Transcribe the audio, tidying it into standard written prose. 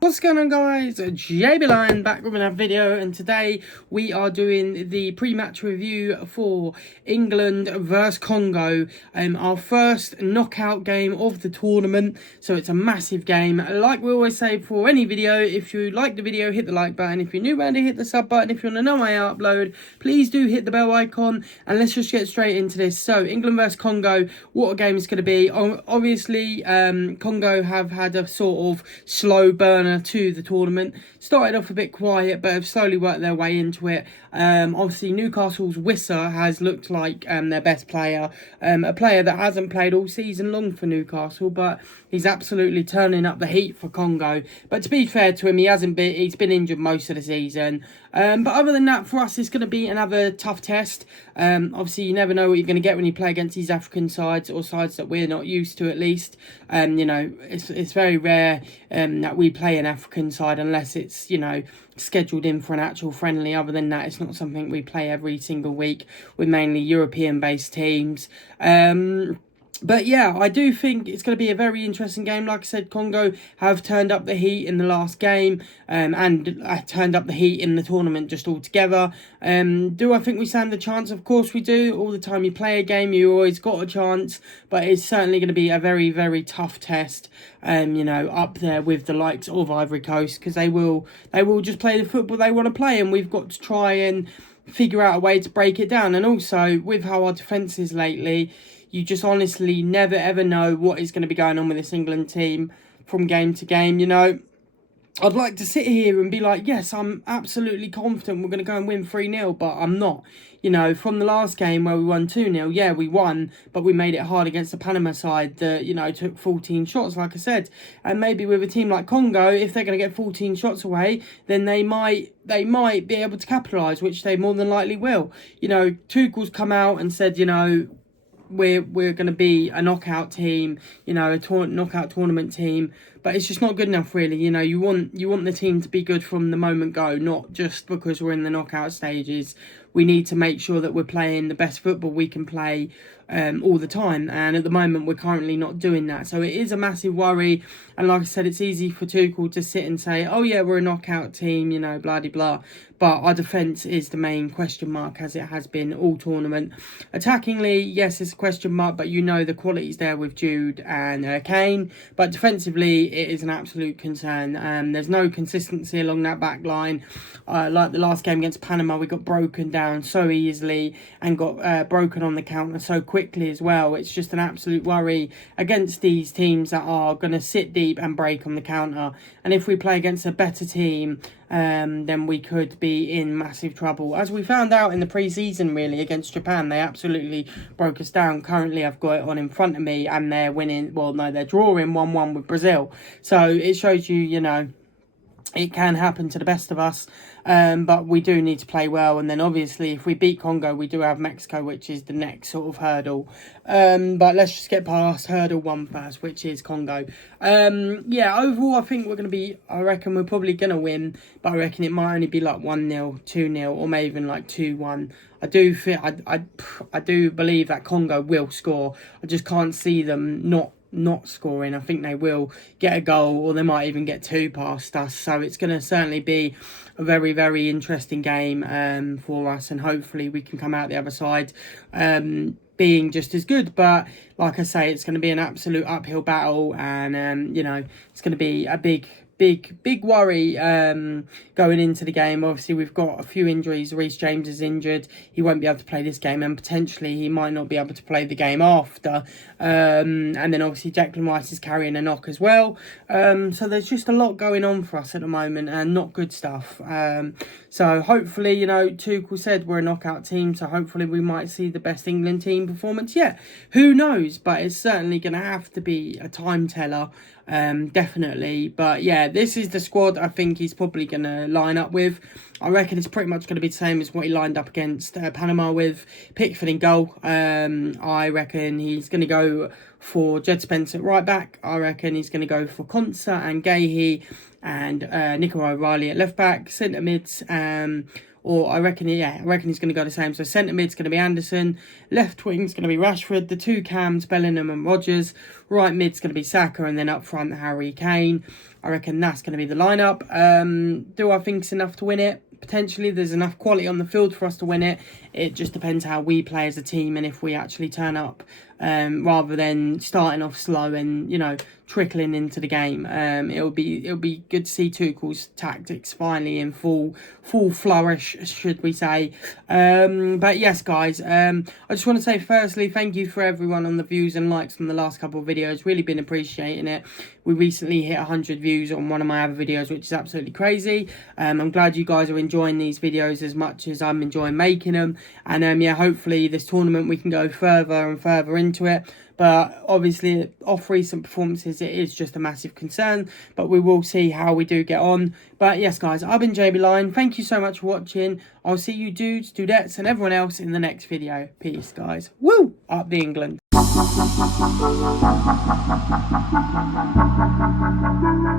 What's going on, guys? JB Lion back with another video, and today we are doing the pre-match review for England vs Congo, our first knockout game of the tournament. So it's a massive game. Like we always say for any video, if you like the video, hit the like button. If you're new around here, hit the sub button. If you want to know when I upload, please do hit the bell icon, and let's just get straight into this. So England vs Congo, what a game it's going to be. Obviously, Congo have had a sort of slow burner to the tournament. Started off a bit quiet, but have slowly worked their way into it. Obviously, Newcastle's Wissa has looked like their best player, a player that hasn't played all season long for Newcastle, but he's absolutely turning up the heat for Congo. But to be fair to him, he's been injured most of the season. But other than that, for us, it's going to be another tough test. Obviously, you never know what you're going to get when you play against these African sides, or sides that we're not used to, at least. You know, it's very rare that we play an African side unless it's, you know, scheduled in for an actual friendly. Other than that, it's not something we play every single week with mainly European-based teams. But yeah, I do think it's going to be a very interesting game. Like I said, Congo have turned up the heat in the last game, and turned up the heat in the tournament just altogether. Do I think we stand the chance? Of course we do. All the time you play a game, you always got a chance. But it's certainly going to be a very, very tough test. You know, up there with the likes of Ivory Coast, because they will just play the football they want to play, and we've got to try and figure out a way to break it down. And also, with how our defence is lately, you just honestly never ever know what is going to be going on with this England team from game to game. You know, I'd like to sit here and be like, yes, I'm absolutely confident we're going to go and win 3-0, but I'm not. You know, from the last game where we won 2-0, yeah, we won, but we made it hard against the Panama side that, you know, took 14 shots, like I said. And maybe with a team like Congo, if they're going to get 14 shots away, then they might be able to capitalise, which they more than likely will. You know, Tuchel's come out and said, you know, we're going to be a knockout team, you know, a knockout tournament team, but it's just not good enough, really. You know, you want the team to be good from the moment go, not just because we're in the knockout stages. We need to make sure that we're playing the best football we can play all the time, and at the moment we're currently not doing that. So it is a massive worry, and like I said, it's easy for Tuchel to sit and say, oh yeah, we're a knockout team, you know, blah de blah, but our defence is the main question mark, as it has been all tournament. Attackingly, yes, it's a question mark, but you know the quality's there with Jude and Kane, but defensively it is an absolute concern. There's no consistency along that back line. Like the last game against Panama, we got broken down so easily and got broken on the counter so quickly as well. It's just an absolute worry against these teams that are going to sit deep and break on the counter. And if we play against a better team, then we could be in massive trouble. As we found out in the pre-season, really, against Japan, they absolutely broke us down. Currently, I've got it on in front of me, and they're winning, well, no, they're drawing 1-1 with Brazil. So it shows you, you know, it can happen to the best of us, but we do need to play well. And then obviously, if we beat Congo, we do have Mexico, which is the next sort of hurdle. But let's just get past hurdle 1 first, which is Congo. Yeah, overall, I think we're going to be, I reckon we're probably going to win, but I reckon it might only be like 1-0, 2-0, or maybe even like 2-1. I do believe that Congo will score. I just can't see them not scoring. I think they will get a goal, or they might even get 2 past us. So it's going to certainly be a very, very interesting game for us, and hopefully we can come out the other side being just as good. But like I say, it's going to be an absolute uphill battle, and you know, it's going to be a big worry going into the game. Obviously, we've got a few injuries. Reece James is injured. He won't be able to play this game, and potentially he might not be able to play the game after. And then obviously Declan Rice is carrying a knock as well. So there's just a lot going on for us at the moment, and not good stuff. So hopefully, you know, Tuchel said we're a knockout team, so hopefully we might see the best England team performance yet. Who knows? But it's certainly going to have to be a time teller. Definitely. But yeah, this is the squad I think he's probably going to line up with. I reckon it's pretty much going to be the same as what he lined up against Panama with. Pickford in goal. I reckon he's going to go for Jed Spence at right back. I reckon he's going to go for Konsa and Gahey and Nico O'Reilly at left back. Centre mids, or I reckon he's going to go the same. So centre mid's going to be Anderson, left wing's going to be Rashford, the two cams Bellingham and Rodgers, right mid's going to be Saka, and then up front Harry Kane. I reckon that's going to be the lineup. Do I think it's enough to win it? Potentially, there's enough quality on the field for us to win it. It just depends how we play as a team and if we actually turn up, rather than starting off slow and, you know, trickling into the game. It'll be good to see Tuchel's tactics finally in full flourish, should we say. But yes, guys, I just want to say firstly, thank you for everyone on the views and likes from the last couple of videos. Really been appreciating it. We recently hit 100 views on one of my other videos, which is absolutely crazy. I'm glad you guys are enjoying these videos as much as I'm enjoying making them. And yeah, hopefully this tournament we can go further and further into it. But obviously, off recent performances, it is just a massive concern. But we will see how we do get on. But yes, guys, I've been JB Line. Thank you so much for watching. I'll see you dudes, dudettes, and everyone else in the next video. Peace, guys. Woo! Up the England.